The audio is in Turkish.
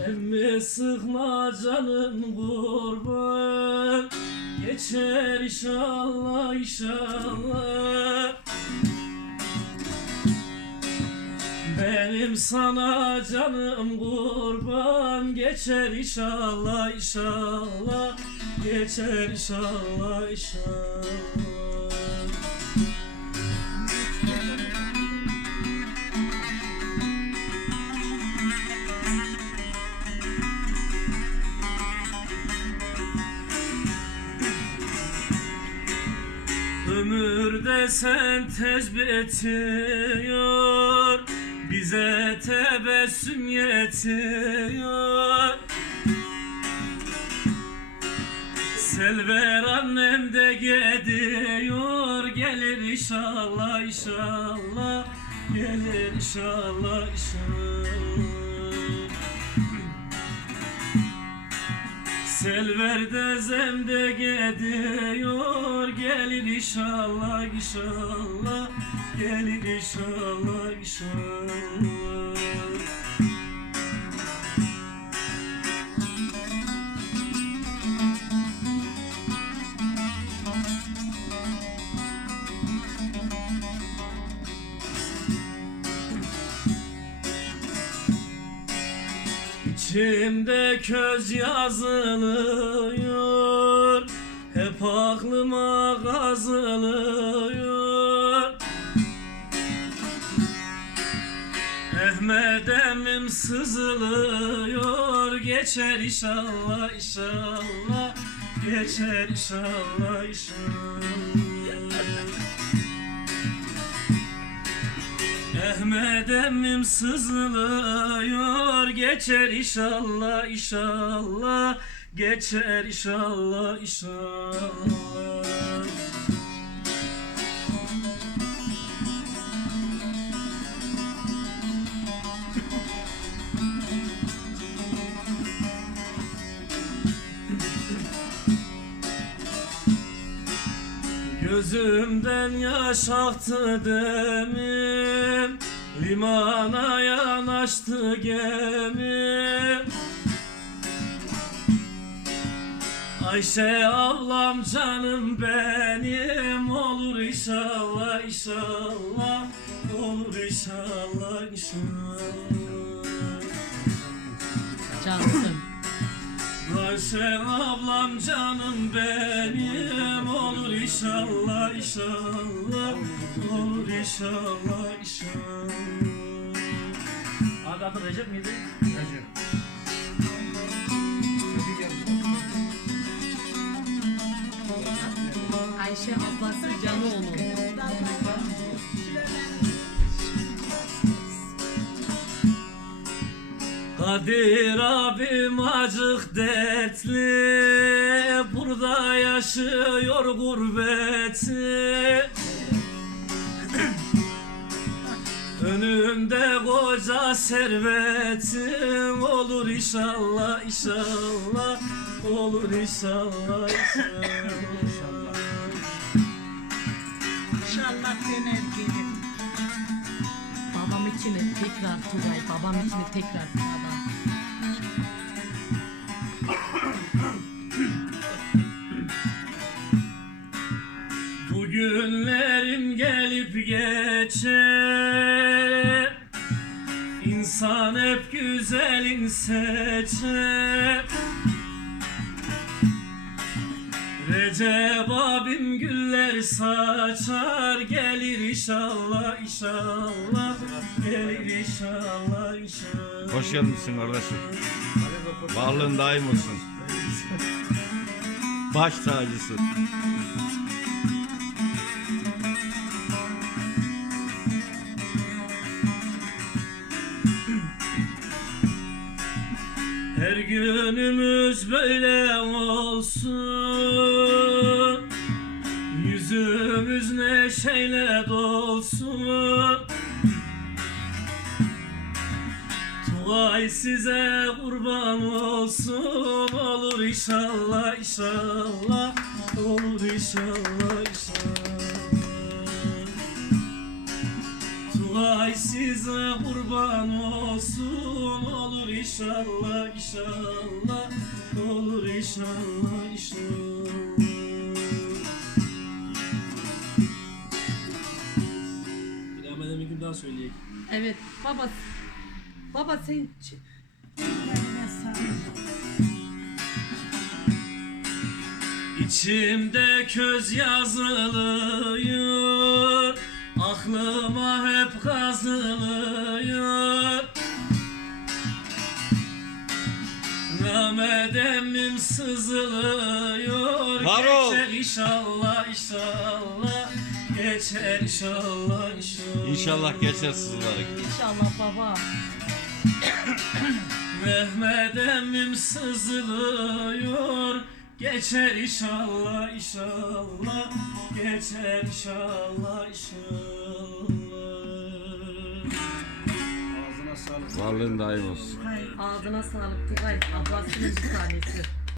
Emmi sıkma canım kurban. Geçer inşallah inşallah. Benim sana canım kurban. Geçer inşallah inşallah. Geçer inşallah inşallah Ömürde sen etiyor Bize tebessüm yetiyor. Selver annem de gidiyor Gelir inşallah inşallah Gelir inşallah inşallah Selver de zemde gidiyor. Gelir inşallah inşallah. Gelir inşallah inşallah İçimde köz yazılıyor. Hep aklıma kazılıyor. Ahmet emmim sızılıyor. Geçer inşallah inşallah. Geçer inşallah inşallah Ahmet emmim sızlıyor Geçer inşallah inşallah Geçer inşallah inşallah Gözümden yaş aktı demim. Limana yanaştı gemim. Ayşe ablam canım benim. Olur inşallah inşallah. Olur inşallah inşallah. Cansın. Ayşe ablam canım benim inşallah inşallah Olur inşallah inşallah Abi adı Recep miydi? Recep Ayşe ablası Canoğlu. Kadir abim acık dertli Burada yaşıyor gurbeti Önümde koca servetim Olur inşallah inşallah Olur inşallah inşallah İnşallah döner gelir. Babam için tekrar Tugay. Babam için tekrar. Geçer İnsan hep güzelin seçer Recep abim güller saçar Gelir inşallah inşallah Gelir inşallah inşallah Hoş gelmişsin kardeşim. Varlığın daim olsun. Baş tacısı. Günümüz böyle olsun. Yüzümüz neşeyle dolsun. Tugay size kurban olsun. Olur inşallah inşallah. Olur inşallah inşallah Tugay size kurban olsun Olur inşallah inşallah Olur inşallah inşallah Bir gün daha söyleyeyim. Evet baba. Baba sen. İçimde köz yazılıyor Aklıma hep kazılıyor Namedemim sızılıyor Var ol. Geçer inşallah inşallah Geçer inşallah inşallah İnşallah geçer sızıları. inşallah baba. Mehmet emmim sızılıyor Geçer inşallah inşallah Geçer inşallah inşallah Varlığın daim olsun. Ağzına sağlık Tugay. Ablasının bir tanesi.